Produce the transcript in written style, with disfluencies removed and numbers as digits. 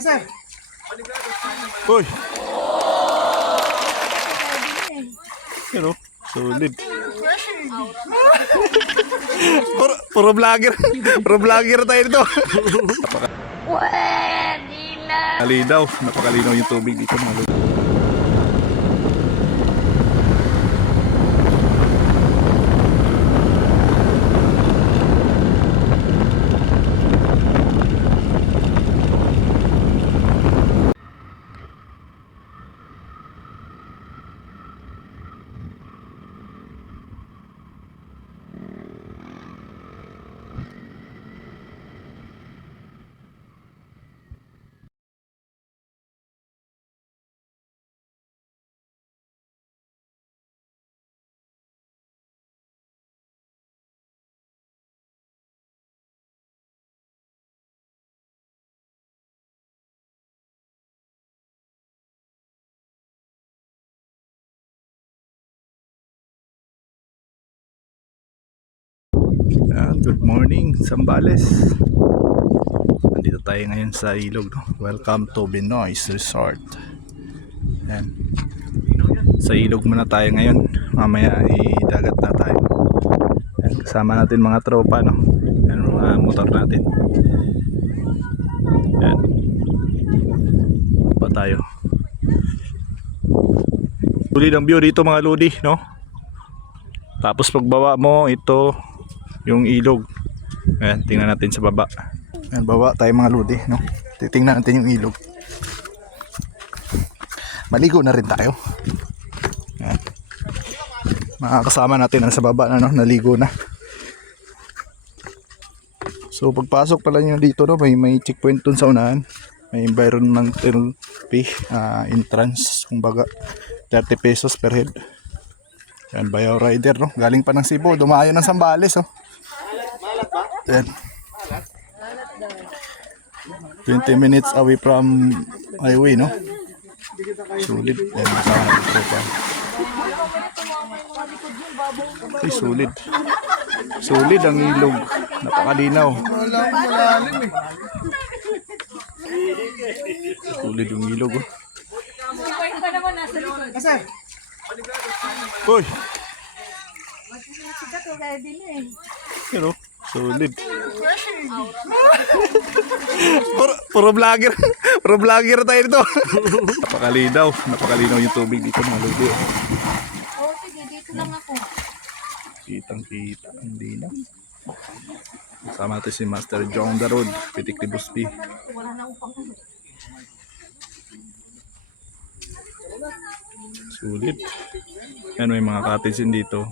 Sir. Uy! Pero, solid. Puro vlogger. Puro vlogger tayo dito. Napakalinaw. Napakalinaw yung tubig dito, mga lodi. Good morning, Zambales. Nandito tayo ngayon sa ilog, no? Welcome to Benoist Resort. Ayan. Sa ilog muna tayo ngayon. Mamaya dagat na tayo. Ayan. Kasama natin mga tropa, no? Ayan, mga motor natin. Ayan. Pa tayo. Sulit ang view dito, mga lodi, no? Tapos pagbawa mo, ito yung ilog. Ayan, tingnan natin sa baba. Ayan, baba tayo mga lodi, no? Titingnan natin yung ilog. Maligo na rin tayo. Ayan. Mga kasama natin ang sa baba na, no? Naligo na. So pagpasok pala nyo dito, no? May checkpoint dun sa unahan. May environmental fee, entrance, kumbaga 30 pesos per head. Ayan, Bayaw Rider, no? Galing pa ng Cebu, dumayo ng Zambales, oh. Ayan. 20 minutes away from highway, no? Sulit. Ayan, kasama natin pa. Ay, sulit. Sulit ang ilog. Napakalinaw. Sulit yung ilog, oh. Sir. Uy! Pero, solid. Puro vlogger. Puro vlogger tayo dito. Napakalinaw. Napakalinaw yung tubig dito, mga lodi. Oh, sige, dito lang ako. Kitang-kita ang linaw. Kasama natin si Master John the Road, Pitik ni Busby. Wala na upang. Sulit. Yan, may mga cottage din dito.